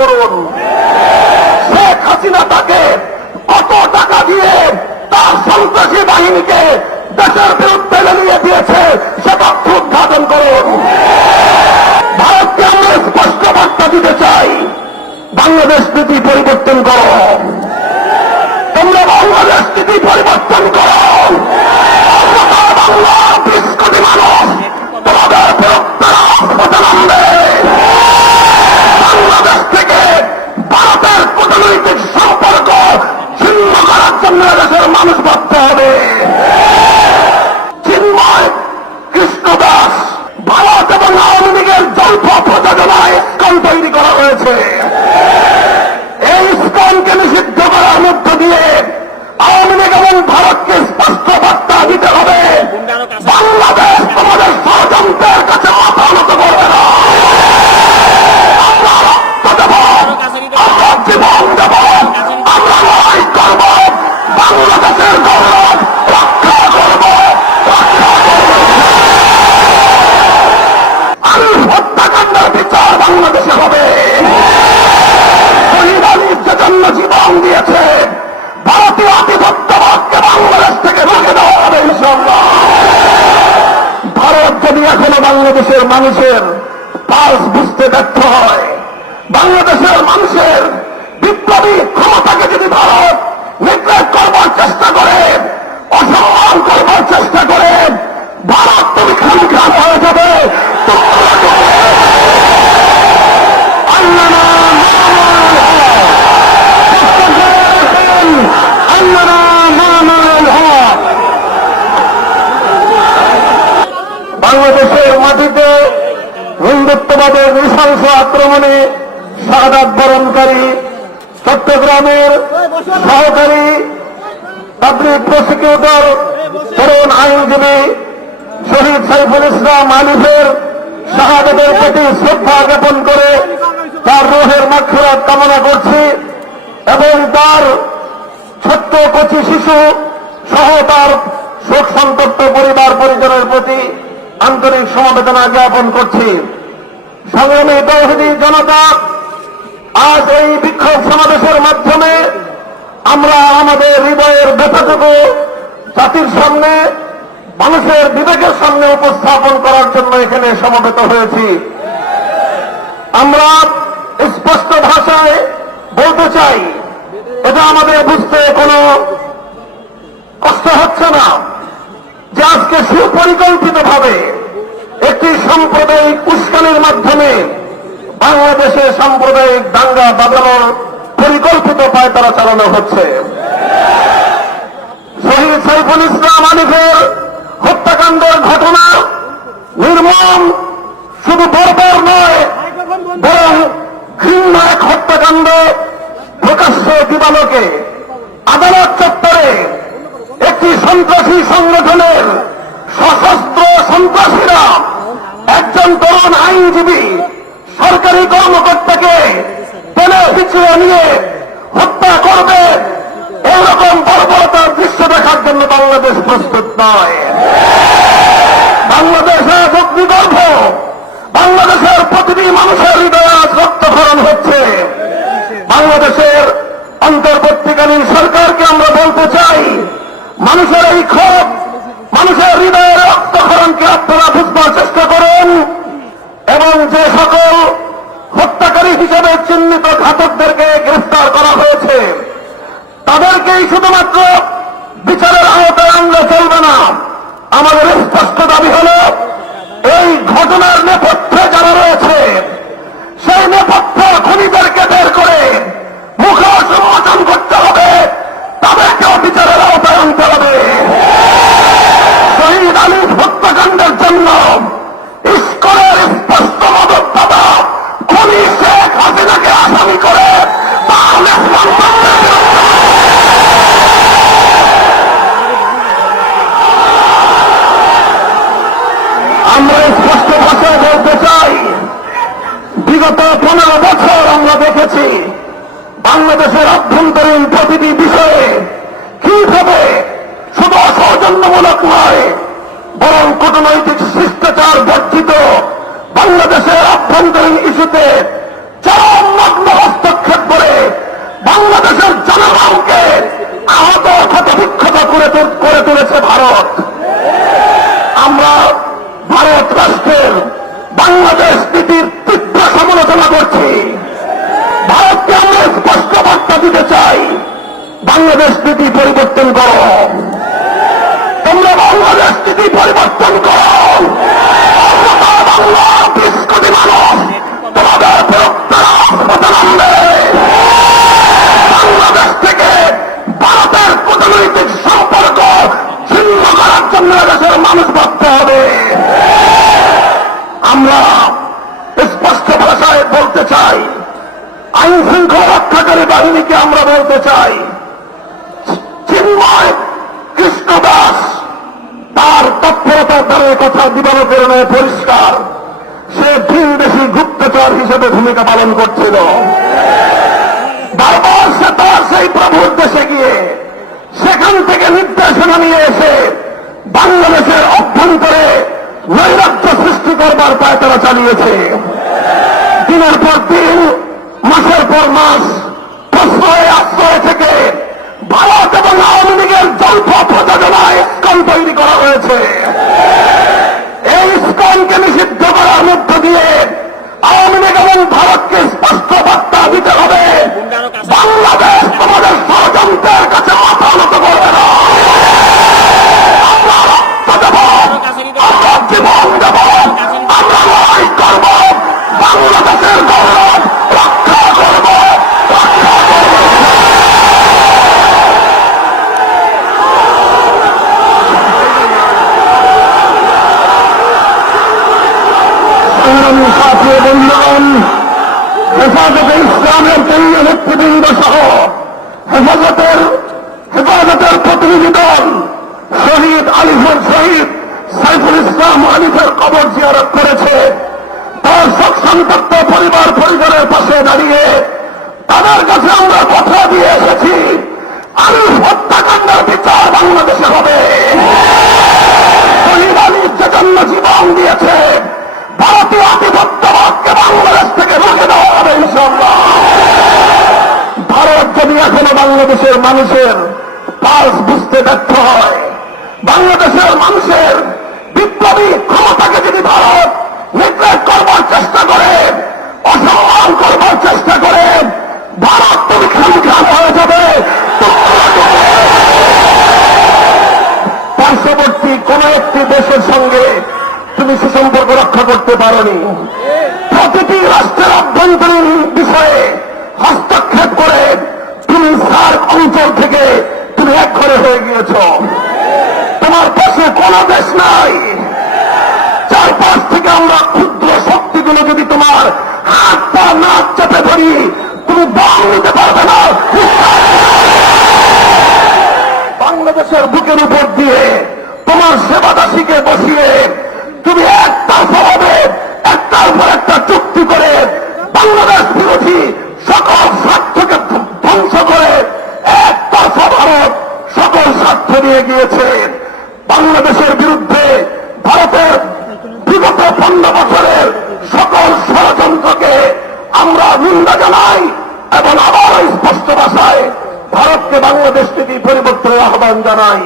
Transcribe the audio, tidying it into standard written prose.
করুন। শেখ হাসিনা তাকে কত টাকা দিয়ে তার সন্ত্রাসী বাহিনীকে দেশের বিরুদ্ধে লেলিয়ে দিয়েছে সে তথ্য উদ্ঘাটন করুন। ভারতকে আমরা স্পষ্ট বার্তা দিতে চাই, বাংলাদেশ নীতি পরিবর্তন করো, তোমরা বাংলাদেশ নীতি পরিবর্তন করো। বাংলা 20 কোটি মানুষ তোমাদের বিরুদ্ধে রাজপথে নামবে। বাংলাদেশ থেকে ভারতের কূটনৈতিক সম্পর্ক ছিন্ন করার জন্য দেশের মানুষ বাধ্য হবে। চিন্ময় কৃষ্ণ দাস, ভারত এবং আওয়ামী লীগের যৌথ প্রযোজনায় ইসকন তৈরি করা হয়েছে। এই ইসকনকে নিষিদ্ধ করার মধ্য দিয়ে আওয়ামী লীগ এবং ভারতকে স্পষ্ট বার্তা দিতে হবে, বাংলাদেশ তোমাদের ষড়যন্ত্রের কাছে মাথা নত করবে না। আমরা রক্ত দেব, আমরা জীবন দেব, আমরা লড়াই করব, বাংলাদেশের গৌরব রক্ষা করব, হত্যাকাণ্ডের বিচার বাংলাদেশে হবে। শহীদ আলী যে জন্য জীবন দিয়েছে, ভারতীয় আধিপত্যবাদকে বাংলাদেশ থেকে ভেঙে দেওয়া হবে ইনশাআল্লাহ। ভারত যদি এখনো বাংলাদেশের মানুষের পালস বুঝতে ব্যর্থ হয়, বাংলাদেশের মানুষের বিপ্লবী ক্ষমতাকে যদি ভারত নেগলেক্ট করবার চেষ্টা করে, অসম্মান করবার চেষ্টা করে, ভারত তুমি খান হয়ে যাবে। বাংলাদেশের মাটিতে হিন্দুত্ববাদের নৃশংস আক্রমণে শাহাদাত বরণকারী চট্টগ্রামের সহকারী পাবলিক প্রসিকিউটর তরুণ আইনজীবী শহীদ সাইফুল ইসলাম আলিফের শাহাদাতের প্রতি শ্রদ্ধা জ্ঞাপন করে তার রূহের মাগফিরাত কামনা করছি এবং তার ছোট্ট কচি শিশু সহ তার শোক সন্তপ্ত পরিবার পরিজনের প্রতি আন্তরিক সমবেদনা জ্ঞাপন করছি। সংগ্রামী তৌহিদি জনতা, আজ এই বিক্ষোভ সমাবেশের মাধ্যমে আমরা আমাদের হৃদয়ের ব্যথাটুকু জাতির সামনে, মানুষের বিবেকের সামনে উপস্থাপন করার জন্য এখানে সমবেত হয়েছি। আমরা স্পষ্ট ভাষায় বলতে চাই, এটা আমাদের বুঝতে কোনো কষ্ট হচ্ছে না যে আজকে সুপরিকল্পিতভাবে একটি সাম্প্রদায়িক উস্কানির মাধ্যমে বাংলাদেশে সাম্প্রদায়িক দাঙ্গা বাঁধানোর পরিকল্পিত পায়তারা চালানো হচ্ছে। শহীদ সাইফুল ইসলাম আলিফের হত্যাকাণ্ডের ঘটনা নির্মম, শুধু বর্বর নয় বরং ঘৃণ্য এক হত্যাকাণ্ড। প্রকাশ্য দিবালোকে আদালত চত্বরে একটি সন্ত্রাসী সংগঠনের সশস্ত্র সন্ত্রাসীরা একজন তরুণ আইনজীবী সরকারি কর্মকর্তাকে টেনে পিছিয়ে নিয়ে হত্যা করবে, এইরকম বর্বরতার দৃশ্য দেখার জন্য বাংলাদেশ প্রস্তুত নয়। বাংলাদেশ আজ অগ্নিগর্ভ, বাংলাদেশের প্রতিটি মানুষের হৃদয়ে আজ রক্তক্ষরণ হচ্ছে। বাংলাদেশের অন্তর্বর্তীকালীন সরকারকে আমরা বলতে চাই, মানুষের এই ক্ষোভ, মানুষের হৃদয়ের রক্তক্ষরণকে আপনারা বুঝবার চেষ্টা করুন এবং যে সকল হত্যাকারী হিসেবে চিহ্নিত ঘাতকদেরকে গ্রেফতার করা হয়েছে তাদেরকেই শুধুমাত্র বিচারের আওতায় আনলে চলবে না। আমাদের স্পষ্ট দাবি হল, এই ঘটনার নেপথ্যে যারা রয়েছে সেই নেপথ্য খুনিদেরকে বের করে মুখোশ উন্মোচন করতে হবে, তাদেরকেও বিচারের আওতায় আনতে হবে। শহীদ আলিফ হত্যাকাণ্ডের জন্য ইসকনের স্পষ্ট মদতদাতা খুনি শেখ হাসিনাকে আসামি করে আমরা স্পষ্ট ভাষায় বলতে চাই, বিগত 15 বছর আমরা দেখেছি বাংলাদেশের অভ্যন্তরীণ প্রতিটি বিষয়ে কিভাবে শুধু অসৌজন্যমূলক নয় বরং কূটনৈতিক শিষ্টাচার বর্জিত বাংলাদেশের অভ্যন্তরীণ ইস্যুতে চরম নগ্ন বাংলাদেশ নীতি পরিবর্তন করো, তোমরা বাংলাদেশ নীতি পরিবর্তন করো। বাংলার 20 কোটি মানুষ তোমাদের বিরুদ্ধে রাজপথে নামবে। বাংলাদেশ থেকে ভারতের কূটনৈতিক সম্পর্ক ছিন্ন করার জন্য দেশের মানুষ ভাবতে হবে। আমরা স্পষ্ট ভাষায় বলতে চাই, আইন শৃঙ্খলা রক্ষাকারী বাহিনীকে আমরা বলতে চাই, চিন্ময় কৃষ্ণ দাস তার তৎপরতার দ্বারা কথা দিবালোচনায় পরিষ্কার, সে ভিনদেশী গুপ্তচর হিসেবে ভূমিকা পালন করছিল। বারবার সে তার সেই প্রভুর দেশে গিয়ে সেখান থেকে নির্দেশনা নিয়ে এসে বাংলাদেশের অভ্যন্তরে নৈরাজ্য সৃষ্টি করবার পায়তারা চালিয়েছে। দিনের পর দিন, মাসের পর মাস প্রশ্রয় আশ্রয় থেকে ভারত এবং আওয়ামী লীগের যৌথ প্রযোজনায় ইস্কন তৈরি করা হয়েছে। এই ইস্কনকে নিষিদ্ধ করার মধ্য দিয়ে আওয়ামী লীগ এবং ভারতকে স্পষ্ট বার্তা দিতে হবে, বাংলাদেশ তোমাদের ষড়যন্ত্রের কাছে মাথা নত করবে না। আমরা রক্ত দেব, আমরা জীবন দেব, আমরা লড়াই করব, বাংলাদেশের গৌরব রক্ষা করব, রক্ষা করব। সংগ্রামী সাথী বন্ধুগণ, হেফাজতে ইসলামের কেন্দ্রীয় নেতৃবৃন্দ সহ হেফাজতের প্রতিনিধি দল শহীদ আলিফের শহীদ সাইফুল ইসলাম আলিফের কবর জিয়ারত করেছে। তার শোক সন্তপ্ত পরিবার পরিবারের পাশে দাঁড়িয়ে তাদের কাছে আমরা কথা দিয়ে এসেছি, আলিফ হত্যাকাণ্ডের বিচার বাংলাদেশে হবে। শহীদ আলিফ যে জন্য জীবন দিয়েছে, ভারতীয় আধিপত্যবাদকে বাংলাদেশ থেকে রুখে দেওয়া হবে ইনশাআল্লাহ। ভারত যদি এখনো বাংলাদেশের মানুষের পালস বুঝতে ব্যর্থ হয়, বাংলাদেশের মানুষের বিপ্লবী ক্ষমতাকে যদি ভারত নিগ্লেক্ট করবার চেষ্টা করে, অসম্মান করবার চেষ্টা করে, ভারত তুমি খামখাম হয়ে যাবে। পার্শ্ববর্তী কোন একটি দেশের সঙ্গে তুমি সুসম্পর্ক রক্ষা করতে পারোনি। প্রতিটি রাষ্ট্রের অভ্যন্তরীণ বিষয়ে হস্তক্ষেপ করে তুমি সার্ক অঞ্চল থেকে তুমি একঘরে হয়ে গিয়েছ। তোমার পাশে কোন দেশ নাই। চারপাশ থেকে আমরা ক্ষুদ্র শক্তিগুলো যদি তোমার হাত পা নাক চেপে ধরি, তুমি দম নিতে পারবে না। বাংলাদেশের বুকের উপর দিয়ে তোমার সেবাদাসীকে বসিয়ে তুমি একতরফাভাবে একটার পর একটা চুক্তি করে বাংলাদেশ বিরোধী সকল স্বার্থকে ধ্বংস করে একতরফা ভারত সকল স্বার্থ নিয়ে গিয়েছে। বাংলাদেশের বিরুদ্ধে ভারতের বিগত 15 বছরের সকল ষড়যন্ত্রকে আমরা নিন্দা জানাই এবং আবার স্পষ্ট ভাষায় ভারতকে বাংলাদেশ নীতি পরিবর্তনের আহ্বান জানাই।